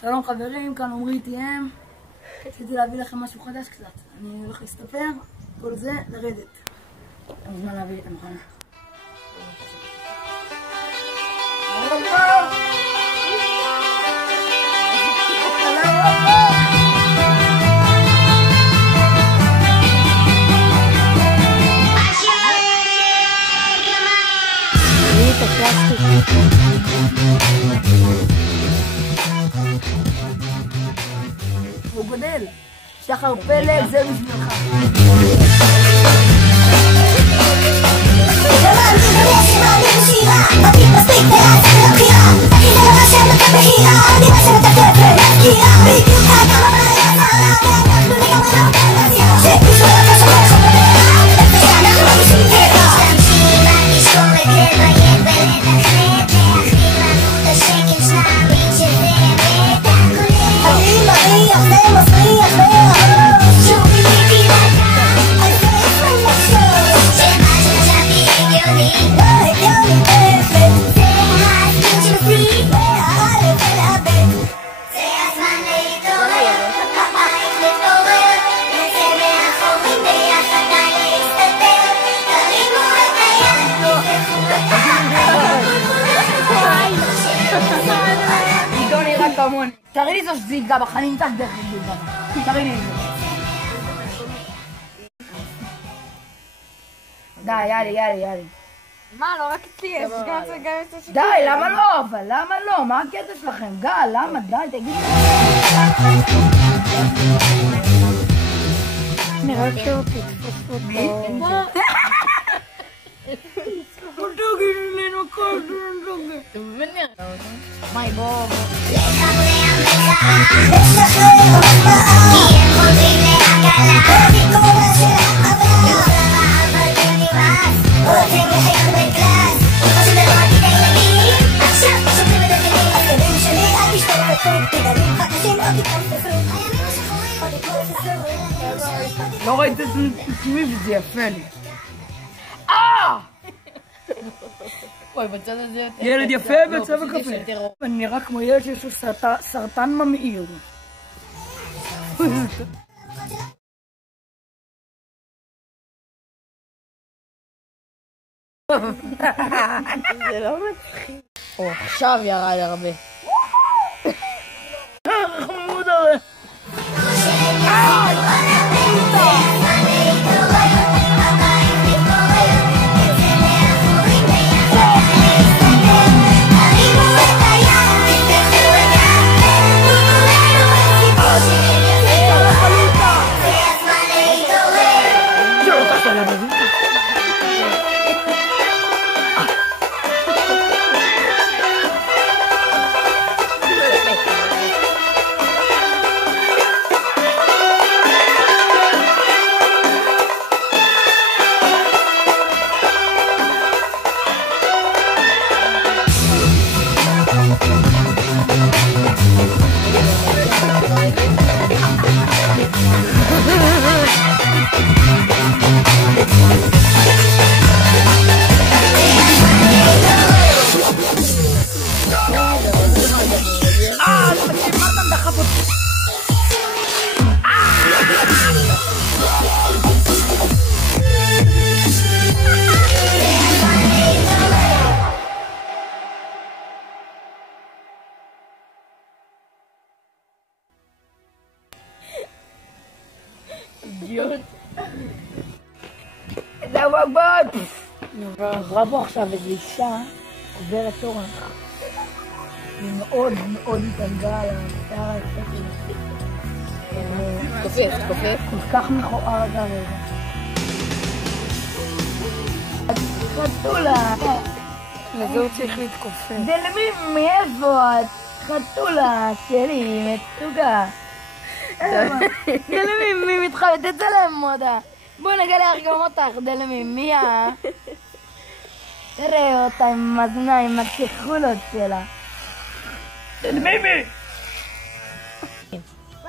שלום חברים, כאן עומרי TM. רציתי להביא לכם משהו חדש קצת. אני הולך להסתפר, כל זה לרדת. אתה מוזמן להביא לי את המכונה. הוא גודל. שחר פלג זה בשבילך. תראי לי זו שזיגה בך, אני נמצא דרך זיגה בך. תראי לי זו. די, יאללה. מה, לא רק אצלי, יש גם את זה. די, למה לא? אבל למה לא? מה הקטע שלכם? גל, למה? די, תגיד. נראה כאילו תתפוס אותו. כל דוגי שלנו, כל דוגי. מאי, בוא. לא ראית את זה וזה יפה לי. וואי, בצד הזה יותר... ילד יפה בצבע קפה. אני נראה כמו ילד שיש לו סרטן ממאיר. זה לא מצחיק. עכשיו ירד הרבה. חמוד הרי. אידיוט. זה וואגבט! עברה פה עכשיו איזו אישה עוברת אורח. היא מאוד התענגה על השיער היפה שלה. תקופף. כל כך מכוער גם רגע. חתולה! לזה הוא צריך להתכופף. דלמי, מאיפה את? חתולה שלי, מתוקה. דלמי, מי מתחבאת? תצלם מודה. בואי נגלה איך גם אותך, דלמי, מי תראה אותה עם מאזנה, עם הכחולות שלה. דלמי!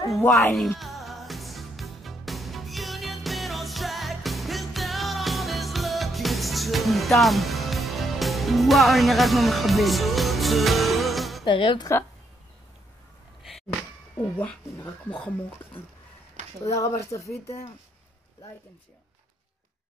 וואי, מטעם. וואו, אני נראה כמו מחבל. תראה אותך. וואו, נראה כמו חמור. תודה רבה שצפיתם. לייק and share.